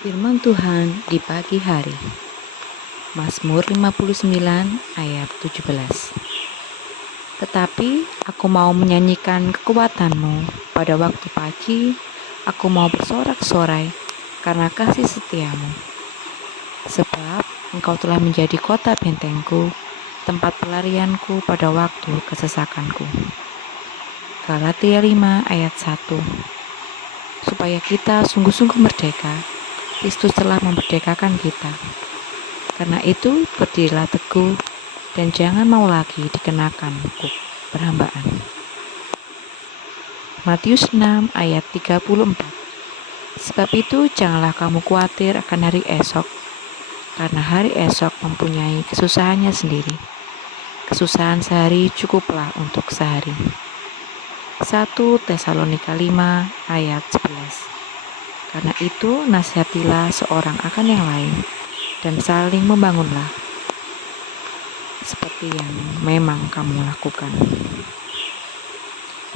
Firman Tuhan di pagi hari. Mazmur 59 ayat 17. Tetapi aku mau menyanyikan kekuatanmu pada waktu pagi, aku mau bersorak-sorai karena kasih setiamu. Sebab engkau telah menjadi kota bentengku, tempat pelarianku pada waktu kesesakanku. Galatia 5 ayat 1. Supaya kita sungguh-sungguh merdeka, Kristus telah memerdekakan kita. Karena itu, berdirilah teguh dan jangan mau lagi dikenakan hukum perhambaan. Matius 6 ayat 34. Sebab itu janganlah kamu khawatir akan hari esok, karena hari esok mempunyai kesusahannya sendiri. Kesusahan sehari cukuplah untuk sehari. 1 Tesalonika 5 ayat 11. Karena itu nasihatilah seorang akan yang lain dan saling membangunlah, seperti yang memang kamu lakukan.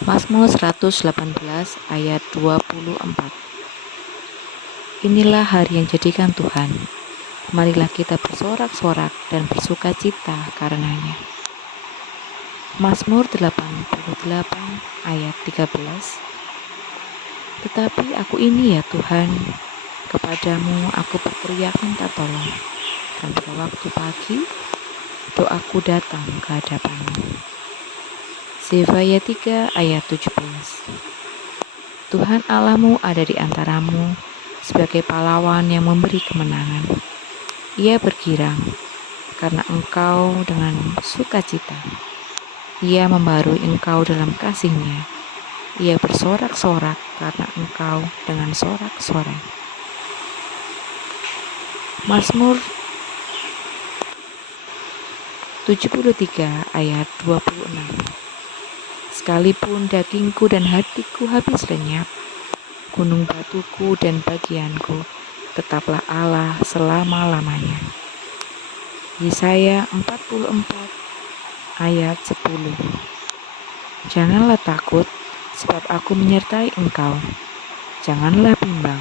Mazmur 118 ayat 24. Inilah hari yang jadikan Tuhan, marilah kita bersorak-sorak dan bersuka cita karenanya. Mazmur 88 ayat 13. Tetapi aku ini ya Tuhan, kepadamu aku berteriak minta tolong, dan pada waktu pagi doaku datang ke hadapanmu. Zefania 3 ayat 17. Tuhan Allahmu ada di antaramu sebagai pahlawan yang memberi kemenangan. Ia bergirang karena engkau dengan sukacita. Ia membarui engkau dalam kasih-Nya. Ia bersorak-sorak karena engkau dengan sorak-sorai. Mazmur 73 ayat 26. Sekalipun dagingku dan hatiku habis lenyap, gunung batuku dan bagianku, tetaplah Allah selama-lamanya. Yesaya 44 ayat 10. Janganlah takut, sebab aku menyertai engkau. Janganlah bimbang,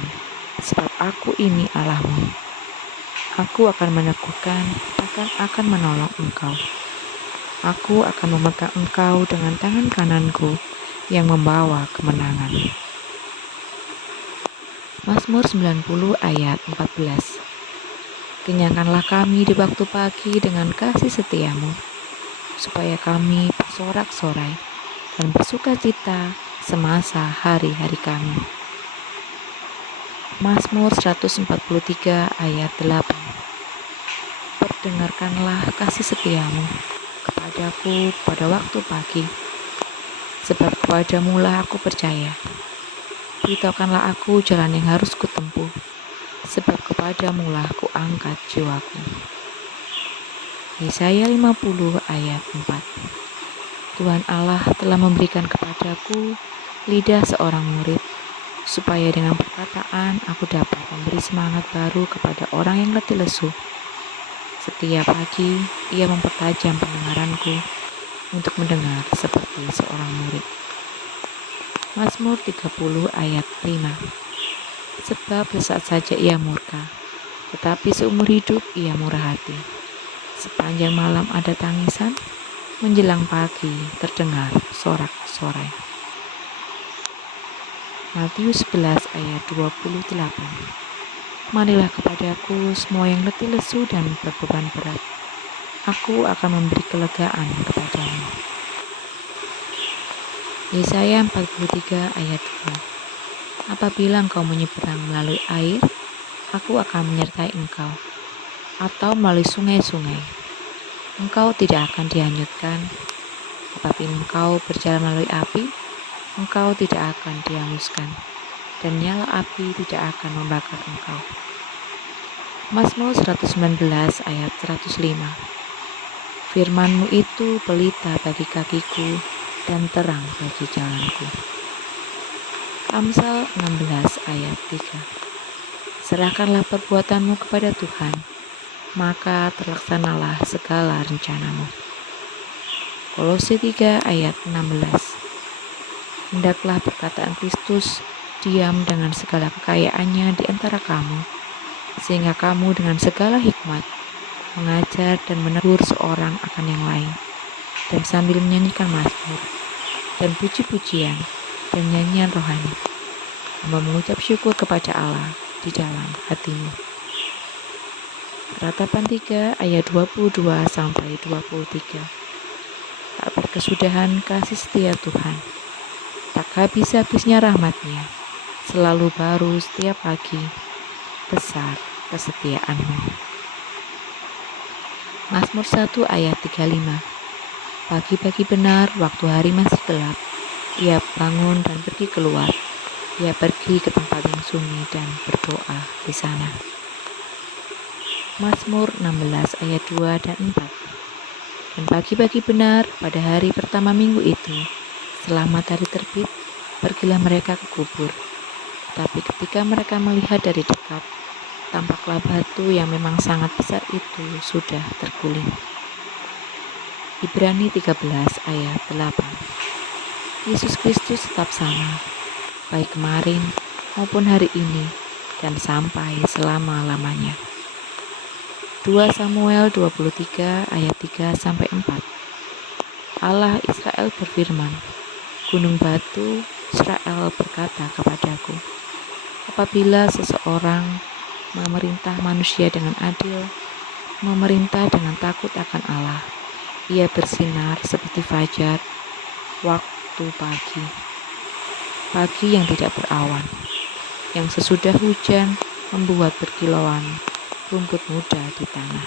sebab aku ini Allahmu. Aku akan meneguhkan, bahkan akan menolong engkau. Aku akan memegang engkau dengan tangan kananku yang membawa kemenangan. Mazmur 90 ayat 14. Kenyangkanlah kami di waktu pagi dengan kasih setiamu, supaya kami bersorak-sorai dan bersuka cita semasa hari-hari kami. Mazmur 143 ayat 8. Perdengarkanlah kasih setiamu kepadaku pada waktu pagi, sebab kepadamulah aku percaya. Beritahukanlah aku jalan yang harus kutempuh, sebab kepadamulah ku angkat jiwaku. Yesaya 50 ayat 4. Tuhan Allah telah memberikan kepadaku lidah seorang murid, supaya dengan perkataan aku dapat memberi semangat baru kepada orang yang letih lesu. Setiap pagi ia mempertajam pendengaranku untuk mendengar seperti seorang murid. Mazmur 30 ayat 5. Sebab sesaat saja ia murka, tetapi seumur hidup ia murah hati. Sepanjang malam ada tangisan, menjelang pagi terdengar sorak-sorai. Matius 11 ayat 28. Marilah kepadaku semua yang letih lesu dan berbeban berat. Aku akan memberi kelegaan kepadamu. Yesaya 43 ayat 2. Apabila engkau menyeberang melalui air, aku akan menyertai engkau, atau melalui sungai-sungai, engkau tidak akan dihanyutkan. Apabila engkau berjalan melalui api, engkau tidak akan dihanguskan, dan nyala api tidak akan membakar engkau. Mazmur 119 ayat 105. Firman-Mu itu pelita bagi kakiku dan terang bagi jalanku. Amsal 16 ayat 3. Serahkanlah perbuatanmu kepada Tuhan, maka terlaksanalah segala rencanamu. Kolose 3 ayat 16. Hendaklah perkataan Kristus diam dengan segala kekayaannya di antara kamu, sehingga kamu dengan segala hikmat mengajar dan menegur seorang akan yang lain, dan sambil menyanyikan mazmur dan puji-pujian dan nyanyian rohani, kamu mengucap syukur kepada Allah di dalam hatimu. Ratapan 3 ayat 22 sampai 23. Tak berkesudahan kasih setia Tuhan, tak habis-habisnya rahmat-Nya, selalu baru setiap pagi, besar kesetiaan-Mu. Mazmur 1 ayat 35. Pagi-pagi benar, waktu hari masih gelap, ia bangun dan pergi keluar. Ia pergi ke tempat yang sunyi dan berdoa di sana. Mazmur 16 ayat 2 dan 4. Dan pagi-pagi benar, pada hari pertama minggu itu, setelah matahari terbit, pergilah mereka ke kubur. Tapi ketika mereka melihat dari dekat, tampaklah batu yang memang sangat besar itu sudah terguling. Ibrani 13 ayat 8. Yesus Kristus tetap sama, baik kemarin maupun hari ini dan sampai selama-lamanya. 2 Samuel 23 ayat 3 sampai 4. Allah Israel berfirman, gunung batu Israel berkata kepadaku, apabila seseorang memerintah manusia dengan adil, memerintah dengan takut akan Allah, ia bersinar seperti fajar waktu pagi, pagi yang tidak berawan, yang sesudah hujan membuat berkilauan rumput muda di tanah.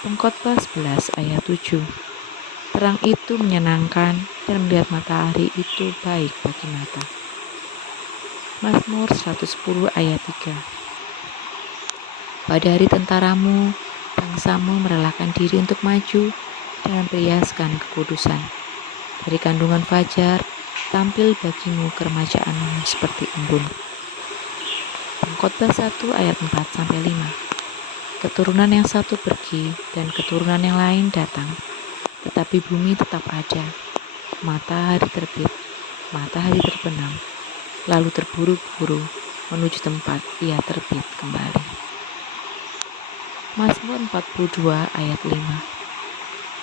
Pengkhotbah 11 ayat 7. Terang itu menyenangkan dan melihat matahari itu baik bagi mata. Mazmur 110 ayat 3. Pada hari tentaramu, bangsamu merelakan diri untuk maju dan memperhiaskan kekudusan. Dari kandungan fajar, tampil bagimu keremajaanmu seperti embun. Pengkhotbah 1 ayat 4-5. Keturunan yang satu pergi dan keturunan yang lain datang, tetapi bumi tetap ada. Matahari terbit, matahari terbenam, lalu terburu-buru menuju tempat ia terbit kembali. Mazmur 42 ayat 5.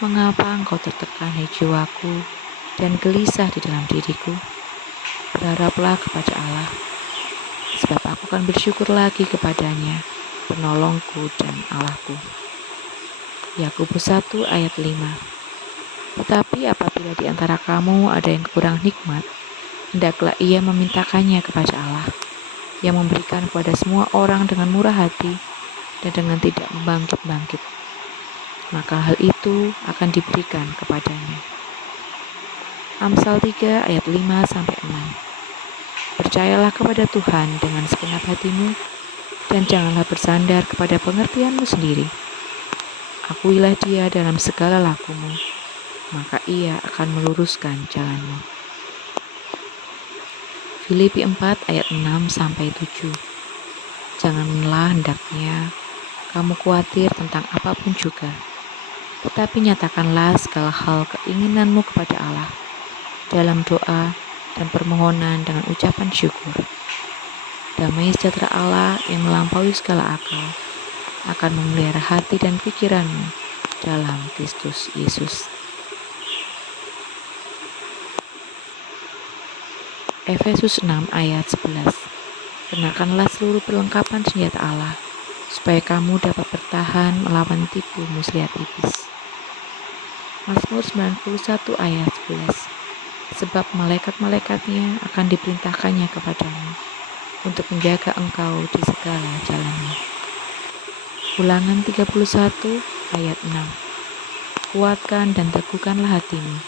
Mengapa engkau tertekan, hai jiwaku, dan gelisah di dalam diriku? Berharaplah kepada Allah, sebab aku akan bersyukur lagi kepadanya, penolongku dan Allahku. Yakobus 1 ayat 5. Tetapi apabila di antara kamu ada yang kurang hikmat, hendaklah ia memintakannya kepada Allah, yang memberikan kepada semua orang dengan murah hati dan dengan tidak membangkit-bangkit, maka hal itu akan diberikan kepadanya. Amsal 3 ayat 5-6. Percayalah kepada Tuhan dengan segenap hatimu, dan janganlah bersandar kepada pengertianmu sendiri. Akuilah Dia dalam segala lakumu, maka Ia akan meluruskan jalanmu. Filipi 4 ayat 6-7. Janganlah hendaknya kamu khawatir tentang apapun juga, tetapi nyatakanlah segala hal keinginanmu kepada Allah dalam doa dan permohonan dengan ucapan syukur. Damai sejahtera Allah yang melampaui segala akal akan memelihara hati dan pikiranmu dalam Kristus Yesus. Efesus 6 ayat 11. Kenakanlah seluruh perlengkapan senjata Allah, supaya kamu dapat bertahan melawan tipu muslihat iblis. Mazmur 91 ayat 11. Sebab malaikat-malaikatnya akan diperintahkannya kepadamu untuk menjaga engkau di segala jalanmu. Ulangan 31 ayat 6. Kuatkan dan teguhkanlah hatimu,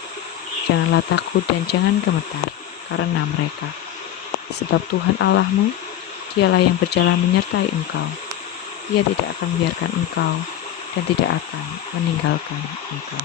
janganlah takut dan jangan gemetar karena mereka, sebab Tuhan Allahmu, Dialah yang berjalan menyertai engkau. Ia tidak akan membiarkan engkau dan tidak akan meninggalkan engkau.